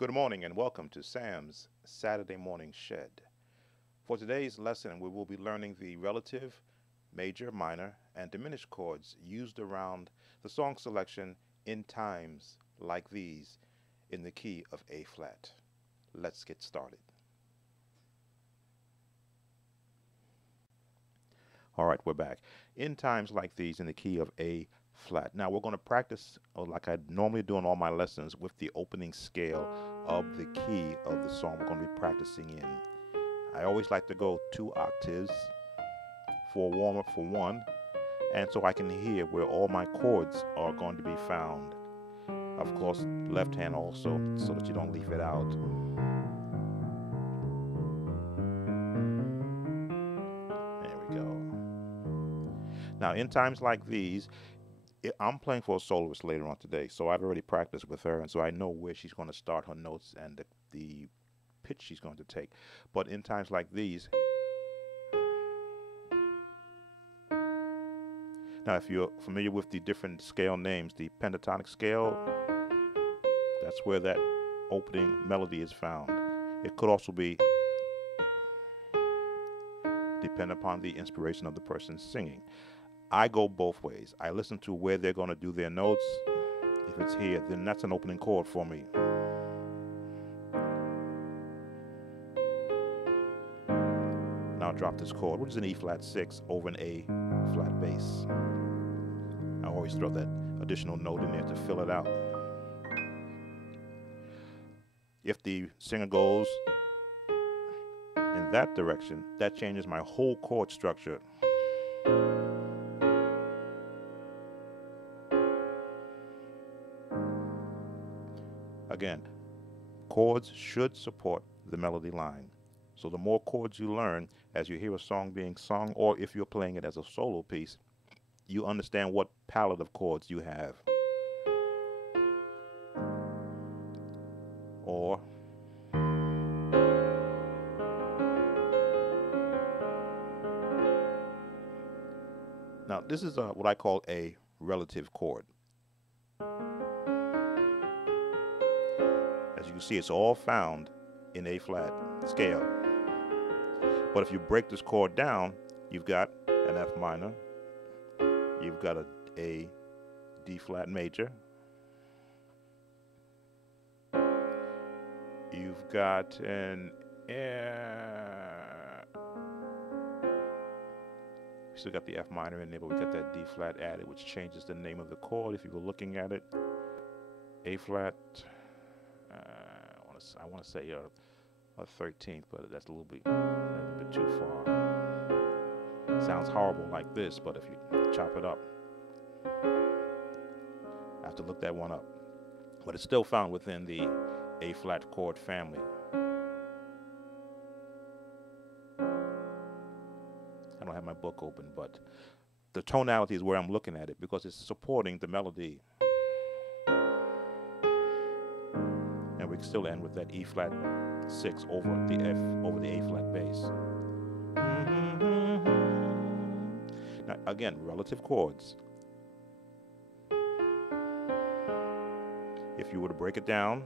Good morning and welcome to Sam's Saturday Morning Shed. For today's lesson, we will be learning the relative, major, minor, and diminished chords used around the song selection in times like these in the key of A flat. Let's get started. All right, we're back. In times like these in the key of A flat. Now we're going to practice like I normally do in all my lessons with the opening scale of the key of the song we're going to be practicing in. I always like to go 2 octaves for a warm-up for one, and so I can hear where all my chords are going to be found. Of course, left hand also, so that you don't leave it out. There we go. Now, in times like these, I'm playing for a soloist later on today, so I've already practiced with her, and so I know where she's going to start her notes and the pitch she's going to take. But in times like these, now if you're familiar with the different scale names, the pentatonic scale, that's where that opening melody is found. It could also be depend upon the inspiration of the person singing. I go both ways. I listen to where they're going to do their notes. If it's here, then that's an opening chord for me. Now I'll drop this chord, which is an E flat 6 over an A flat bass. I always throw that additional note in there to fill it out. If the singer goes in that direction, that changes my whole chord structure. Again, chords should support the melody line. So the more chords you learn as you hear a song being sung, or if you're playing it as a solo piece, you understand what palette of chords you have. Or now this is what I call a relative chord. As you can see, it's all found in A flat scale. But if you break this chord down, you've got an F minor, you've got a D flat major, you've got an we still got the F minor in there, but we got that D flat added, which changes the name of the chord if you were looking at it. A flat. I want to say a 13th, but that's a little bit too far. Sounds horrible like this, but if you chop it up, I have to look that one up. But it's still found within the A flat chord family. I don't have my book open, but the tonality is where I'm looking at it because it's supporting the melody. We can still end with that E flat 6 over the A flat bass. Now again, relative chords. If you were to break it down,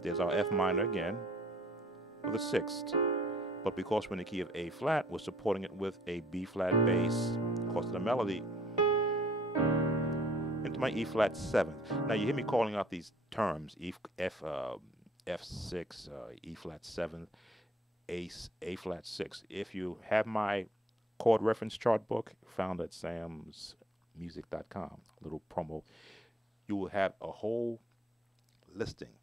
there's our F minor again with a 6th. But because we're in the key of A flat, we're supporting it with a B flat bass. Of course, the melody into my E flat 7th. Now you hear me calling out these terms: F6, E flat 7th, A flat 6. If you have my chord reference chart book found at samsmusic.com, little promo, you will have a whole listing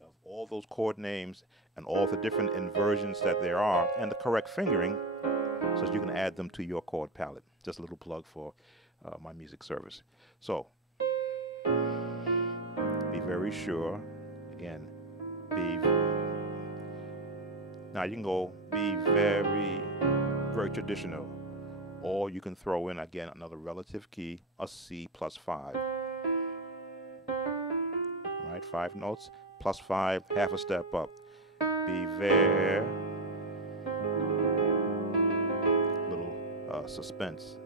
of all those chord names and all the different inversions that there are and the correct fingering so that you can add them to your chord palette. Just a little plug for my music service. So be very sure, again, now you can go be very, very traditional, or you can throw in again another relative key, a C plus 5. Right, 5 notes plus 5, half a step up. Be very, little suspense.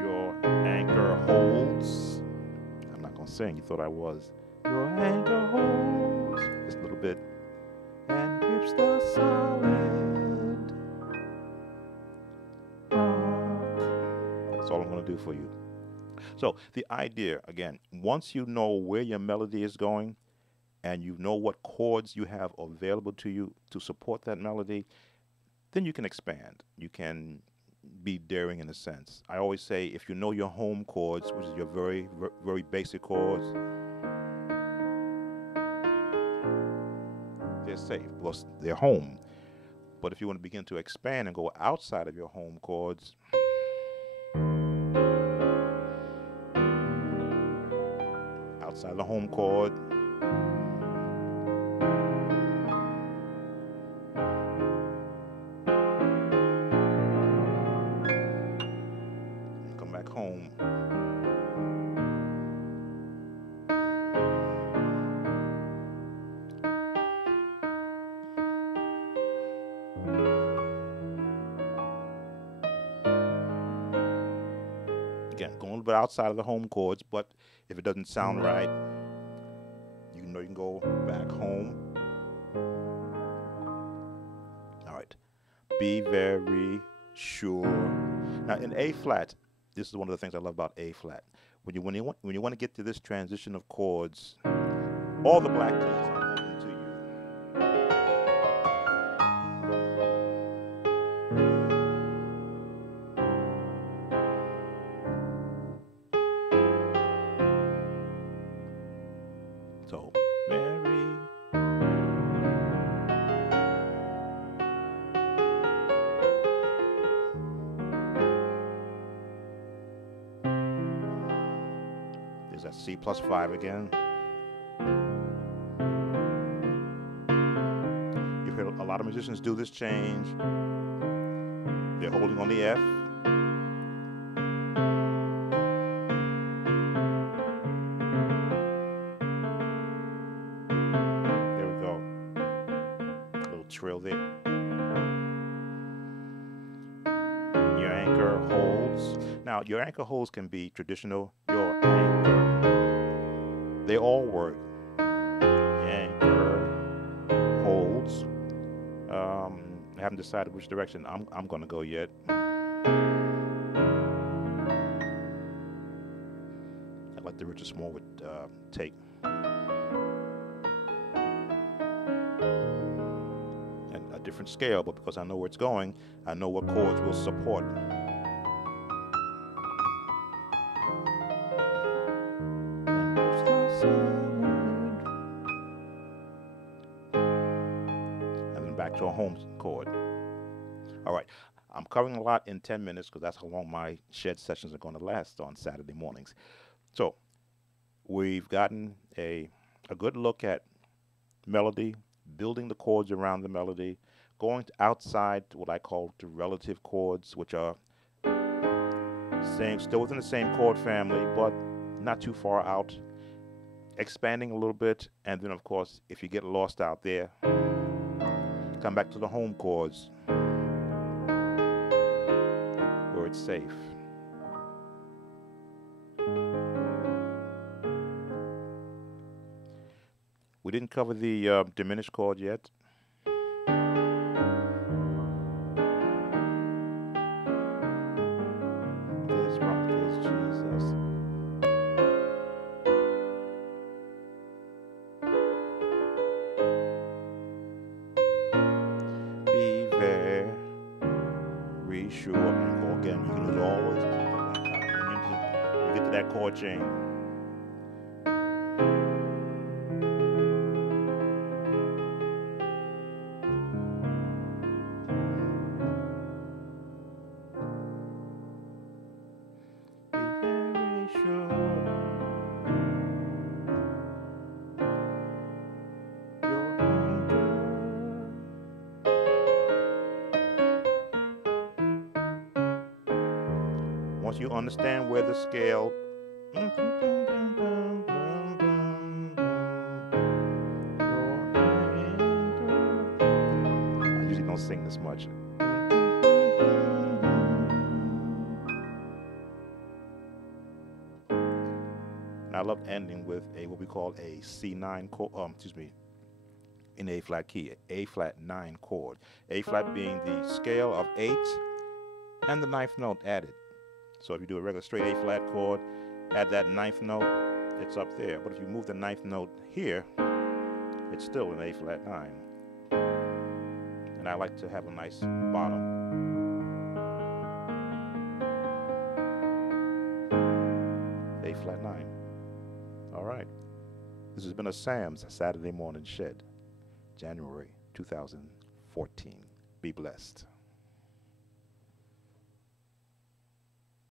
Your anchor sing. You thought I was. Your anchor holds just a little bit and grips the solid rock. That's all I'm going to do for you. So the idea, again, once you know where your melody is going and you know what chords you have available to you to support that melody, then you can expand. You can be daring in a sense. I always say if you know your home chords, which is your very basic chords, they're safe because they're home. But if you want to begin to expand and go outside of your home chords, outside the home chord, come back home. Again, going a little bit outside of the home chords, but if it doesn't sound right, you know you can go back home. All right. Be very sure. Now in A flat, this is one of the things I love about A flat. When you want to get to this transition of chords, all the black keys are open to you. So, very. There's that C+5 again. You've heard a lot of musicians do this change. They're holding on the F. Trill there. Your anchor holds. Now, your anchor holds can be traditional. Your anchor. They all work. Anchor holds. I haven't decided which direction I'm going to go yet. I like the Richard Small would take. Different scale, but because I know where it's going, I know what chords will support. And then back to a home chord. All right, I'm covering a lot in 10 minutes because that's how long my shed sessions are going to last on Saturday mornings. So we've gotten a good look at melody, building the chords around the melody, going outside to what I call the relative chords, which are still within the same chord family, but not too far out, expanding a little bit, and then of course, if you get lost out there, come back to the home chords where it's safe. We didn't cover the diminished chord yet. This rock is Jesus. Be very sure. And again, you can use always when you get to that chord chain. Once you understand where the scale, I usually don't sing this much. I love ending with a what we call a C9 chord. Excuse me, in A flat key, A flat 9 chord. A flat being the scale of 8 and the ninth note added. So if you do a regular straight A flat chord, add that ninth note, it's up there. But if you move the ninth note here, it's still an A flat 9. And I like to have a nice bottom. A flat 9. All right. This has been a Sam's Saturday Morning Shed, January 2014. Be blessed.